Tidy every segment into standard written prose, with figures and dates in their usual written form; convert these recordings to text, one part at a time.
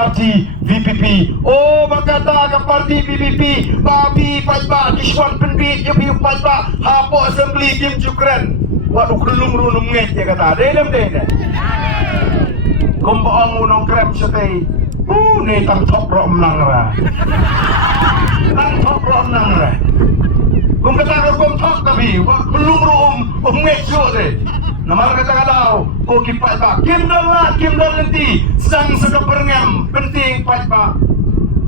parti VPP. Oh berkata ke parti VPP, babi pajba Kishwan penbit ya piu pajba hapo assembly Kim Jukran. Waduh kelung-kelung nget dia kata. Dalam deh. Kumbaang unong krem setay. Ni tang top ro menang ra. Tang top ro menang ra. Kung kata ko top tapi belum nget so deh. Nama kata daw, o kipat ba? Kim dal nanti sang sakaperngam penting pat ba.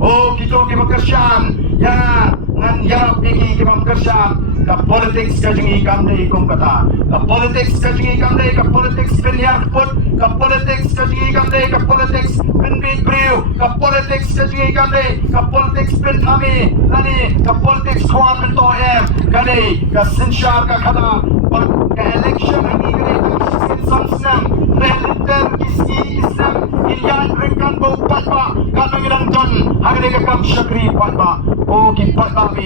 O kito kimakersyaan ya ngan yarap pigi kimakersyaan ka politics ka jing ikam dai kung kata. Ka politics ka jing ikam dai ka politics penyar put ka politics ka jing ikam dai ka politics penbit brio ka politics ka jing ikam dai ka politics pentami lani ka politics khwan to em ka dai ka sinshar ka khada ka election ani Samsung, Realitan, Kiski, Islam, Ilian, Rekan, Bau, Patba, Kanangilang John, Hagade Kakam Syakri, Patba, O Kipatba,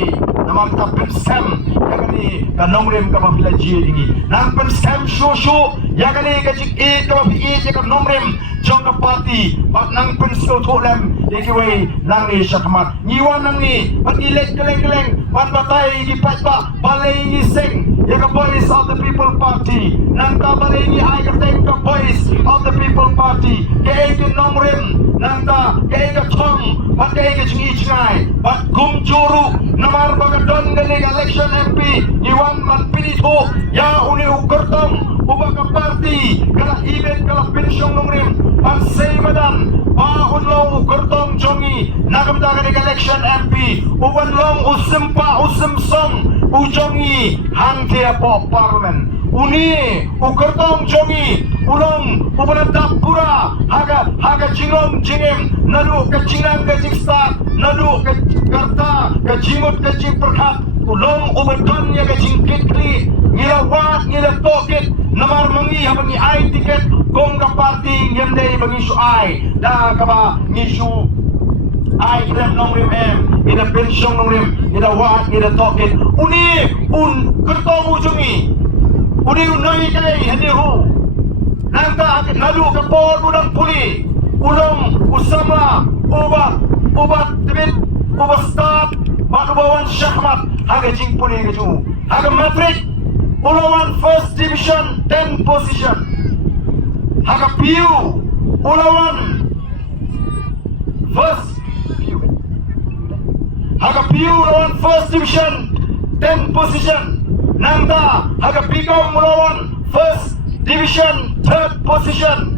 Nama kita Pensam, Yakani, Kanongrim, Kapapila Jiri, Nang Pensam, Shosho, Yakani, Kajik E, Kapapi E, Yakam Nomrim, Jongka Party, Pat Nang Pensil Tolem, Yakiway, Nang Ni Syakmat, Niwan Nang Ni, Pat Ilek, Geleng, Pat Batai, Kipatba, Balai Ni Sing, Yaka Boys of the People Party, Nang Kabalai Ni Ay Kateng ka Boys of the People Party, Kaya ka Nomrim, Nang Ta, Kaya ka Tong, Pat Kaya ka Chingi-Chingai, Pat Gumjuru, Namar Bagadon Galing Election MP, Iwan Man Pinito, Ya Uni Ukurtong, Ubaka Party, Kala Ibet, Kala Pinsyong Nomrim, Pat Seimadan, Pa Unlong Ukurtong Jongi, Nakamda Galing Election MP, Uwan Long Usimpa Usimsong, Ujongi Hangkia Pop Parliament Uni Ukertong Jongi Ulong Ubanadap Pura Haga Jingong Jingim Nadu ke Jingang ke Jingstat Nadu ke Karta ke Jimut ke Jimperkat Ulong Ubadon ya ke Jingkitli Ngila Wat Ngila Tokit Namar Mangi Habangi Ay Tiket Kong ka Party Ngemdei Bangi Suai Da Kaba Ngishu Ay krem Nomrim ina pensyong Nomrim ina Wat ina Tokit uni kertong ujungi uni unai kai haniru nangka lalu kapor udang puli ulong usama ubat tibit ubastat makubawan syahmat haga jing puli keju haga matrik ulawan first division 10 position haga piu ulawan first Haga Piu lawan first division 10 position Nangta Haga Bigong melawan first division 3rd position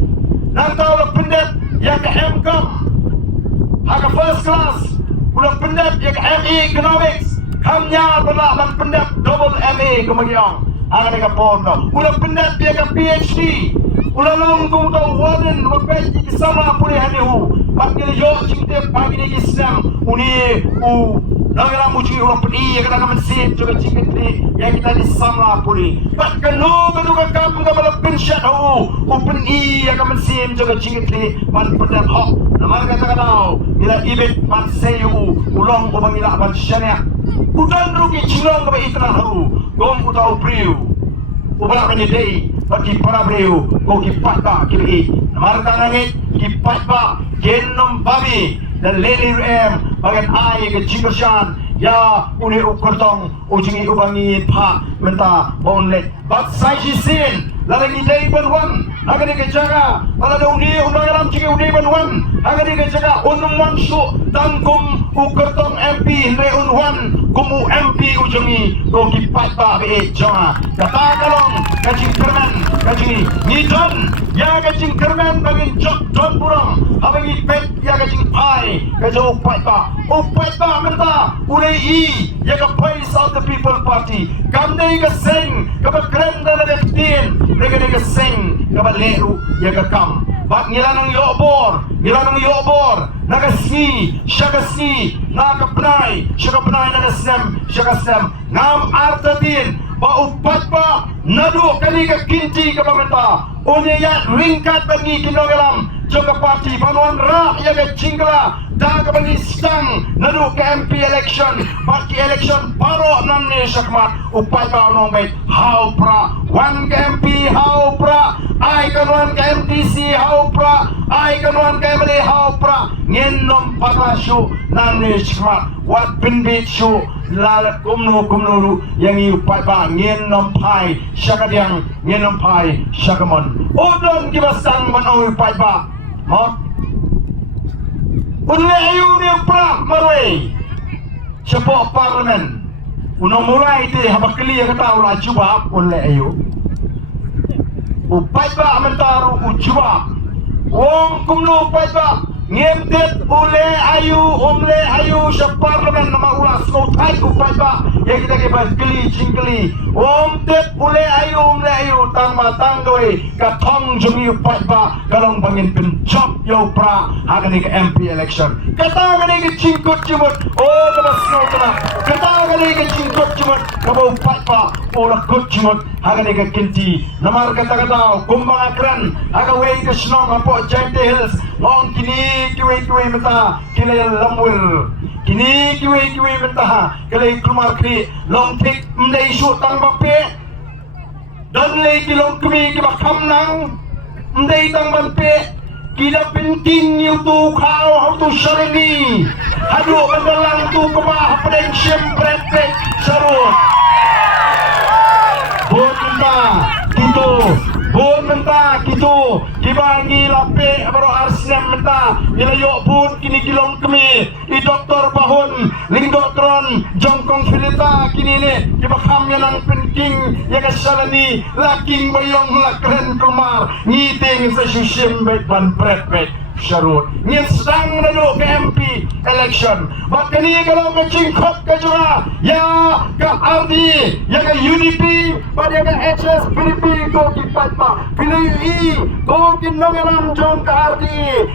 Nangta ulah pendet yang ke MCOM Haga first class ulah pendet yang ke ME Economics Kamnya belah dan pendet double ME kemagiang Haga nega pondo ulah pendet yang ke PhD ulah langgung tau warden wapet sama pulih hanihu Pakil yo cingte pagi ni Islam uni nagaram uji ulang peni yang kita mensin juga cingte yang kita disama puli bahkan no keduga kamu kabala pensyat peni yang kita mensin juga cingte man pendat hok nama kata tau bila ibet man sayu ulang ubang ila man syariah udan rugi cilong kaba itran gom utau priu ubang penidai bagi para priu ko kipata kili nama kata nangit kipata genom babi dan leli rem bagian ai ke jingkersan ya uni ukurtong ujingi ubangi pa menta bonlet bat sai sin lalagi dai banwan agak dikejaga pada uni undalam cigi uni banwan agak dikejaga unung mansu tangkum ukurtong MP le unwan kumu MP ujungi ko kipata be jonga kata kalong kajing kerman kajing nidon ya kajing kerman bagi don burang abagi pet ya kajing ai kajo upata menta ulei ya ka Voice of the People Party kamdei ka sing ka bakrenda na dektin nega sing ka baleru ya ka kam bak ngilanang yobor nagasni syakasni nakapnai nagasnem syakasnem ngam artatin ba upat ba nadu kali ka kinci ka pamenta unya ya ringkat bagi kinogalam joka parti panuan ra ya ka cingkala dah kebanistang nadu ke MP election baki election paro nan ni sakmat upai pa nong bait how pra one ke MP how pra ai kan one ke MTC how pra ai kan one ke MLA how pra ngin nom patasyo nan ni sakmat wat pinbit syu lalat kumnu yang upai pa ngin nom pai syakadiang ngin nom pai syakamon odon kibasang man upai pa mo Unle ayu ni pra marway Siapa parlimen Unang mulai iti habakli kata ulah cuba unle ayu Upai ba mentaru ucuba Wong kumno upai ba Ngemdet ule ayu sa parlimen nama ulah skautai upai ba Ya kita kebas keli cingkeli Omdet ule ayu tang matang doi Katong jumi upai ba Kalong bangin pencop yo pra Hakani ke MP election Kata kani ke cingkut cimut Oh kabas skautana Kata kani ke cingkut cimut Kaba upai ba Olah kut cimut Hakani ke kinti Namar kata-kata Kumbang akran Haka wei ke senong Apo Jante Hills Long kini kiwe menta Kile lamwil Kini kiwe menta Kile kelumar kini Long tik mdai syuk tang bape Dan lay kilong kumi kibakam nang Mdai tang bape Kila pinting yu tu kau hau tu syareni Hadu bandalang tu kemah Padeng syembrepek sarut Bon menta gitu Kibangi lape baru arsiam menta Nilayok pun kini kilong kemi I doktor bahun Ling doktron jongkong filita Kini ni Kibakam yang nang penting Yang kasalani Laking bayong lakren kelmar Ngiting sa syusim baik ban prepek Syarut Ngin sedang nado ke MP election Maka ni kalau ke cingkot ke juga Ya ke RD Ya ke UDP Pada ke HS PDP Ko kipat pa PLI Ko kinongalam jom ke RD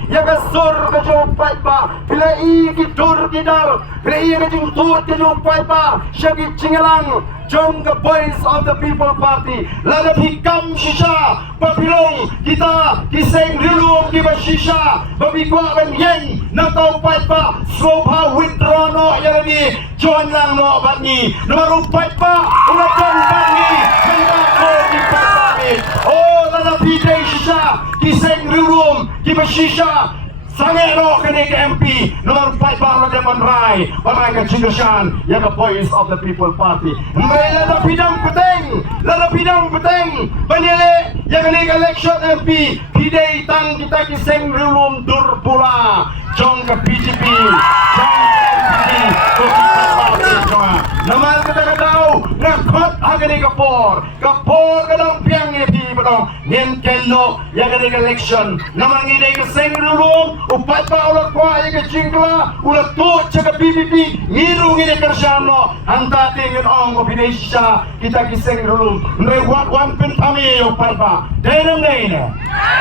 Ya ke sur ke jopat pa PLI kitur kidar PLI ke jingtut ke jopat pa Syaki cingalang Jom ke Voice of the People Party Lada hikam shisha Papilong kita Kiseng rilung di shisha Babikwa ben yen Natau pat pa Sobha withdraw yang ni Joan lang no bat ni Nomor pat pa Ulakan bat ni Mendako di pat pa ni Oh lada pidai shisha Kiseng rilung di shisha Sangat no kini ke MP Nomor 5 Bang Rajaman Rai Barai ke Cinggashan Yang ke Voice of the People Party Lada bidang peteng Banyele Yang kini ke election MP Hidai tang kita kiseng rilum dur pula Jong ke BJP Jong ke NPP Nomor kata-katau Ngakot agani kapor kadang piang ngepi batong Ngen kenno Yang kini ke election Nomor ngidai kiseng rilum Upat pa ulat kwa yang kecingkla ulat tu cakap BBP ngiru ngini kerjano hanta tingin ong opinesa kita kiseng dulu nre wan pentami upat pa denam nene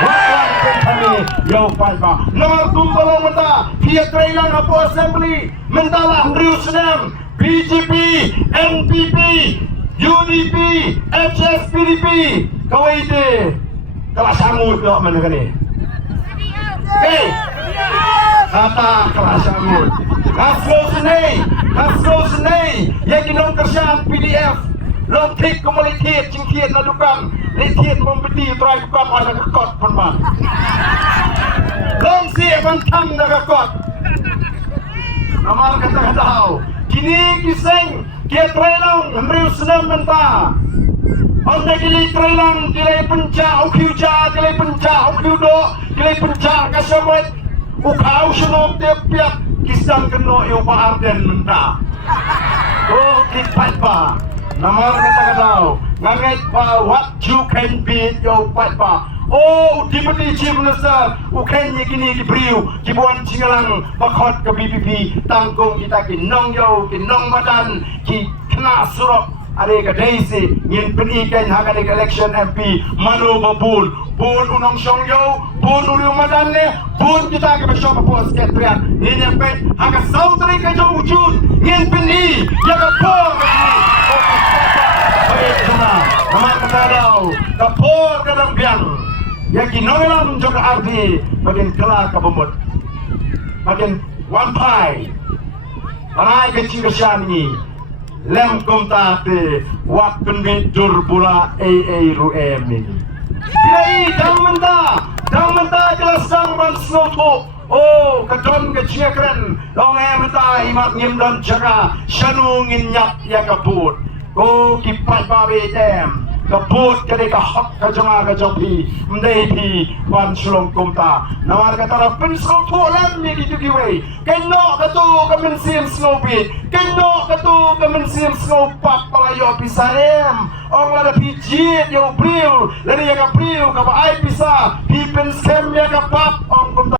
wan pentami upat pa nomor kumbalong menta pia trailang apo assembly mentalah Rius Senam BJP NPP UDP HS PDP kawaite kalah sanggup kok mana kani hey kata kerasangut Haslo senai yang kinong kerjaan PDF long tik komunitet cingkiat nadukan litiat membeti try bukan ada kekot penman long si bantang na kekot namar kata-kata kini kiseng kia trailang Rius Senam menta Onda kili trailang kilai penca ukiuja kilai penca ukiudo kilai penca kasamwet ukau sunom tiap-tiap kisang keno iyo paarden menta oh kipat pa namar kata-katau ngangit pa what you can be iyo pat pa oh Deputy Chief Minister ukenya kini kibriu kibuan cingalang bakot ke BPP tangkung kita kinong yo kinong badan ki kena surok ada ke Daisy ngin penikan hak ada election MP manu babun bun unong songyo bun uriu madanne bun kita ke bersama pos ketrian ngin nyampe hak sautri ke jong wujud ngin peni ya ke por baik sana nama kadau ke por kadang biang ya kinongelam jok arti bagian kelak ke bumut bagian wan pai Arai kecil kesyani lem komtate wak penbit durbula ruem ini pilai dang menta jelas dang man snoto oh kadon kecil keren dong menta imat ngim dan jaga shanungin nyap ya kaput oh kipat babe dem kaput kade ka hak ka jonga ka jopi mdei pi wan sulong kumta nawar ka tara pensko tholam ni gitu giwe kenno ka tu ka mensim snobi kenno ka tu ka mensim snopap palayo pisarem ong la pijit yo bril lari ya ka bril ka ba ai pisa pi pensem ya ka pap ong kumta